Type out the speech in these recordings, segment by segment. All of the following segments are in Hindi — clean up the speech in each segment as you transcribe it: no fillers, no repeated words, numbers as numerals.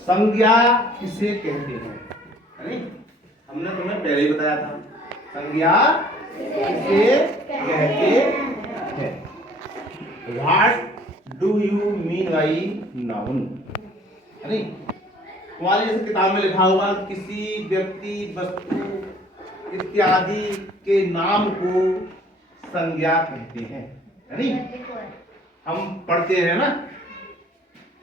संज्ञा किसे कहते हैं? नहीं, हमने तुम्हें पहले ही बताया था संज्ञा किसे कहते हैं। What do you mean by noun? नहीं, तुम्हारी जैसे किताब में लिखा हुआ किसी व्यक्ति वस्तु इत्यादि के नाम को संज्ञा कहते हैं। नहीं, हम पढ़ते हैं ना,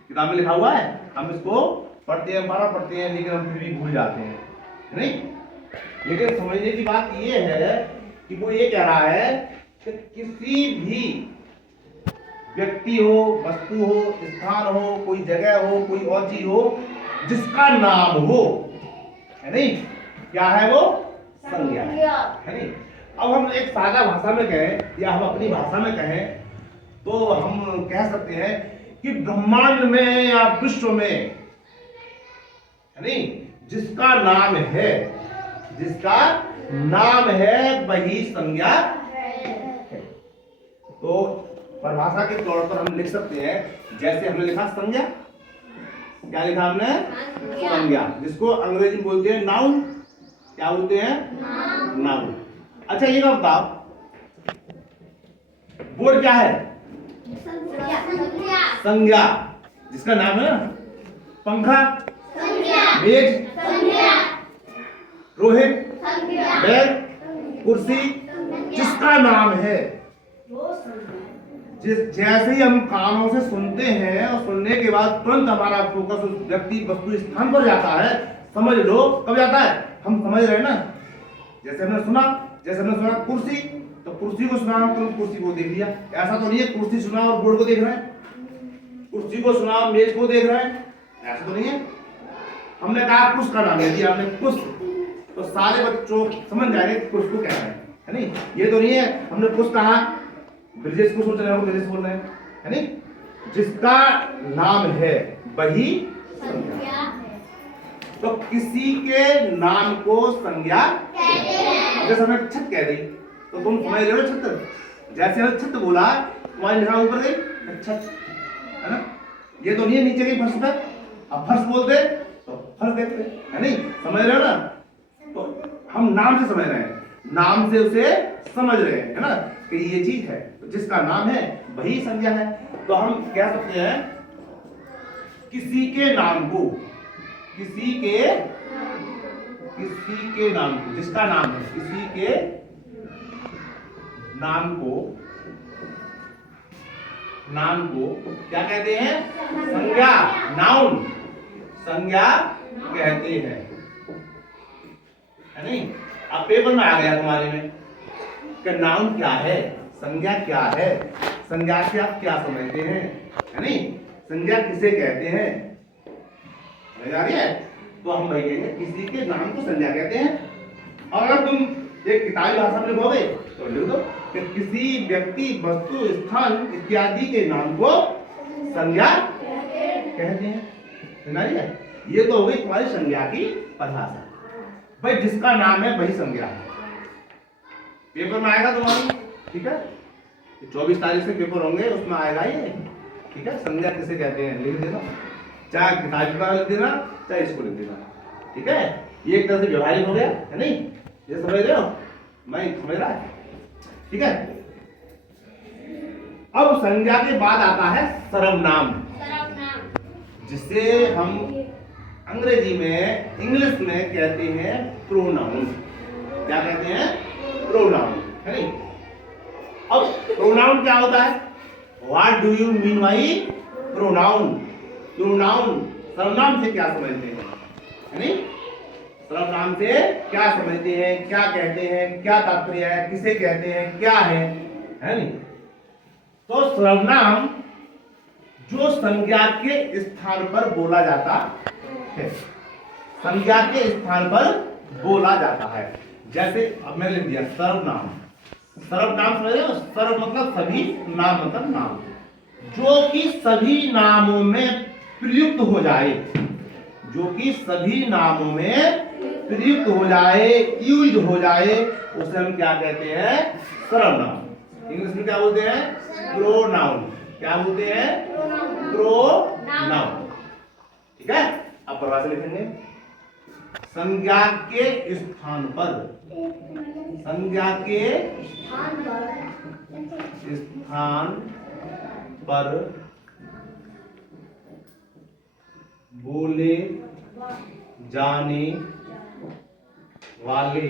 किताब में लिखा हुआ है, हम इसको पढ़ते हैं, बारह पढ़ते हैं, लेकिन हम फिर भी भूल जाते हैं। नहीं, लेकिन समझने की बात ये है कि वो ये कह रहा है कि किसी भी व्यक्ति हो, वस्तु हो, स्थान हो, कोई जगह हो, कोई और चीज हो जिसका नाम हो, है नहीं, क्या है वो? संज्ञा है नहीं। अब हम एक सादा भाषा में कहें या हम अपनी भाषा में कहें तो हम कह सकते हैं कि ब्रह्मांड में या विश्व में, है नहीं, जिसका नाम है, जिसका नाम है वही संज्ञा है। तो परिभाषा के तौर पर हम लिख सकते हैं, जैसे हमने लिखा संज्ञा, क्या लिखा हमने? संज्ञा, जिसको अंग्रेजी में बोलते हैं नाउन। क्या बोलते हैं? नाउन। अच्छा ये बताओ, बोर्ड क्या है? संज्ञा, जिसका नाम है पंखा, मेज, रोहित, बैग, कुर्सी, जिसका नाम है, जैसे ही हम कानों से सुनते हैं और सुनने के बाद तुरंत हमारा फोकस उस व्यक्ति वस्तु स्थान पर जाता है, समझ लो कब जाता है? हम समझ रहे हैं ना, जैसे हमने सुना कुर्सी, तो कुर्सी को सुना, हम तुरंत कुर्सी को देख लिया। ऐसा तो नहीं है कुर्सी सुना और बोर्ड को देख रहे हैं, कुर्सी को सुना और मेज को देख रहे हैं, ऐसा तो नहीं है। हमने कहा कुछ का नाम ले दिया हमने, कुछ, तो सारे बच्चों समझ जाएंगे कुछ को क्या है नहीं। ये तो नहीं है हमने कुछ कहा ब्रिजेश को सोच रहे हो, ब्रिजेश बोल रहे हैं, है नहीं, जिसका नाम है वही संज्ञा है। तो किसी के नाम को संज्ञा कहते हैं। जैसे हमने छत कह दी तो तुम समझ रहे हो छत, जैसे हमने छत बोला तुम्हारी निगाह ऊपर गई छत, है ना, ये तो नहीं है नीचे गई फर्श पे, अब फर्श बोलते तो फर्श देखते, है नहीं, समझ रहे हो ना। तो हम नाम से समझ रहे हैं, नाम से उसे समझ रहे हैं, है ना, कि ये चीज है, तो जिसका नाम है वही संज्ञा है। तो हम कह सकते हैं किसी के नाम को, किसी के नाम को, जिसका नाम है, किसी के नाम को क्या कहते हैं? संज्ञा, नाउन, संज्ञा कहते हैं, है नहीं। अब पेपर में आ गया तुम्हारे में कि नाउन क्या है, संज्ञा क्या है, संज्ञा से आप क्या समझते हैं, है नहीं, संज्ञा किसे कहते हैं, समझ आ रही है? तो हम भाई कहेंगे किसी के नाम को संज्ञा कहते हैं। और अगर तुम एक किताबी भाषा में लिखोगे तो लिख दो कि किसी व्यक्ति वस्तु स्थान इत्यादि के नाम को संज्ञा कहते हैं, समझ आ रही है? ये तो हो गई तुम्हारी संज्ञा की परिभाषा। भाई जिसका नाम है वही संज्ञा है, पेपर में आएगा तुम्हारी, ठीक है, 24 तारीख से पेपर होंगे, उसमें आएगा ये, ठीक है, संज्ञा किसे कहते हैं लिख देना, चाहे किताब का लिख देना चाहे इसको लिख देना, ठीक है। ये एक तरह से व्यवहारिक हो गया, है नहीं, ये समझ रहे हो, मैं समझ रहा है, ठीक है। अब संज्ञा के बाद आता है सर्वनाम, जिसे हम अंग्रेजी में, इंग्लिश में कहते हैं प्रोनाउन। क्या कहते हैं? प्रोनाउन, है नहीं। अब प्रोनाउन क्या होता है? What do you mean by pronoun? Pronoun सर्वनाम से क्या समझते हैं, है नहीं, सर्वनाम से क्या समझते हैं, क्या कहते हैं, क्या तात्पर्य है, किसे कहते हैं, क्या है नहीं। तो सर्वनाम जो संज्ञा के स्थान पर बोला जाता है, संज्ञा के स्थान पर बोला जाता है। जैसे अब मैंने लिख दिया सर्वनाम, सर्वनाम समझ रहे हो, सर्व मतलब सभी, नाम मतलब नाम, जो कि सभी नामों में प्रयुक्त हो जाए, जो कि सभी नामों में प्रयुक्त हो जाए, यूज हो जाए, उसे हम क्या कहते हैं? सर्वनाम। इंग्लिश में क्या बोलते हैं? प्रोनाउन। क्या बोलते हैं? प्रोनाउन, ठीक है। अब अब परिभाषा लिखेंगे, संज्ञा के स्थान पर, संज्ञा के स्थान पर बोले जाने वाले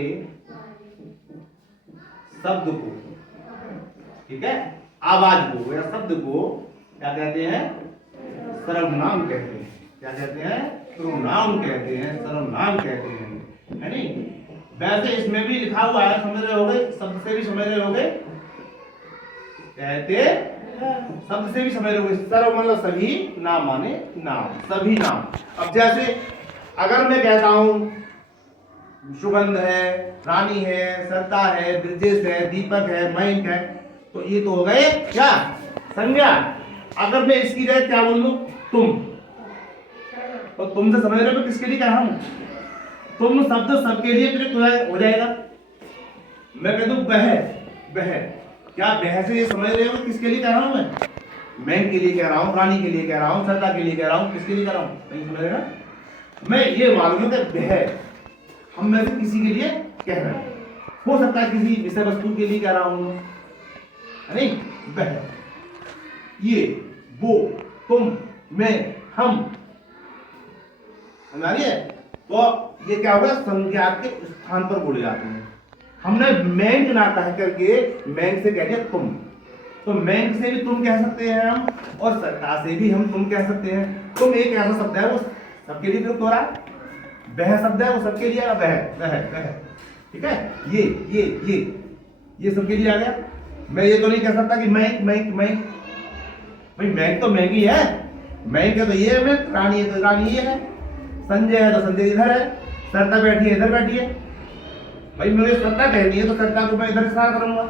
शब्द को, ठीक है, आवाज को या शब्द को क्या कहते हैं? सर्वनाम कहते हैं। क्या कहते हैं? सर्वनाम कहते हैं, सर्वनाम कहते हैं, है नहीं? वैसे इसमें भी लिखा हुआ है, समझ रहे होगे, शब्द से भी समझ रहे होगे, कहते शब्द से भी समझ रहे होगे। सर्व मतलब सभी, नाम माने नाम, सभी नाम। अब जैसे अगर मैं कहता हूं सुगंध है, रानी है, सरता है, ब्रजेश है, दीपक है, मयंक है, तो ये तो हो गए क्या? संज्ञा। अगर मैं इसकी जगह क्या बोल दूं? तुम, तो तुमसे समझ रहे हो किसके लिए कह रहा हूं? तुम शब्द सबके लिए प्रयुक्त हो जाएगा। मैं कह दूं वह, वह, क्या वह से ये समझ रहे हो किसके लिए कह रहा हूं? मैं के लिए कह रहा हूं, रानी के लिए कह रहा हूं, सरदा के लिए कह रहा हूं, किसके लिए कह रहा हूं? नहीं समझ रहे ना? मैं ये मालूम है कि वह हम में से किसी के लिए कह रहे हैं, हो सकता है किसी विषय वस्तु के लिए कह रहा हूं, नहीं? वह, ये, वो, तुम, मैं, हम, समझ आ रही है? तो ये क्या होगा? संज्ञा के स्थान पर बोले जाते हैं। हमने मैंक ना कह करके मैंक से कह दिया तुम, तो मैंक से भी तुम कह सकते हैं हम, और सरता से भी हम तुम कह सकते हैं। तुम एक ऐसा शब्द है वो सबके लिए प्रयुक्त हो रहा है, वह शब्द है वो सबके लिए, वह, ठीक है? ये सबके लिए आ गया। मैं ये तो नहीं कह सकता कि मैंक मैंक मैंक, भाई मैंक तो मैंक ही है, मैंक है तो ये है, रानी है तो रानी ये है, संजय है तो संजय इधर है, सरता बैठी है इधर बैठी है। भाई मुझे सरता कहनी है तो सरता को मैं इधर इशारा करूंगा,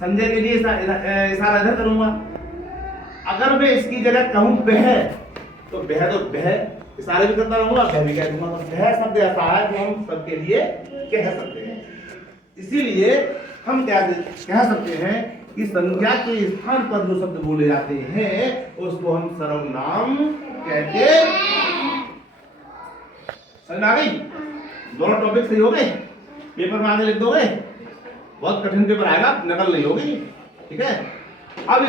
संजय के लिए इशारा इधर करूंगा। अगर मैं इसकी जगह कहूं वह, तो वह इशारे भी करता रहूंगा, वह भी कह दूंगा। तो वह शब्द ऐसा है जो हम सबके लिए कह सकते हैं। इसीलिए हम क्या कह सकते हैं कि संज्ञा के स्थान पर जो शब्द बोले जाते हैं उसको हम सर्वनाम कहते हैं। समझ आ गई? दोनों टॉपिक सही हो गए? पेपर में आगे लिख दोगे? बहुत कठिन पेपर आएगा, नकल नहीं होगी, ठीक है? अब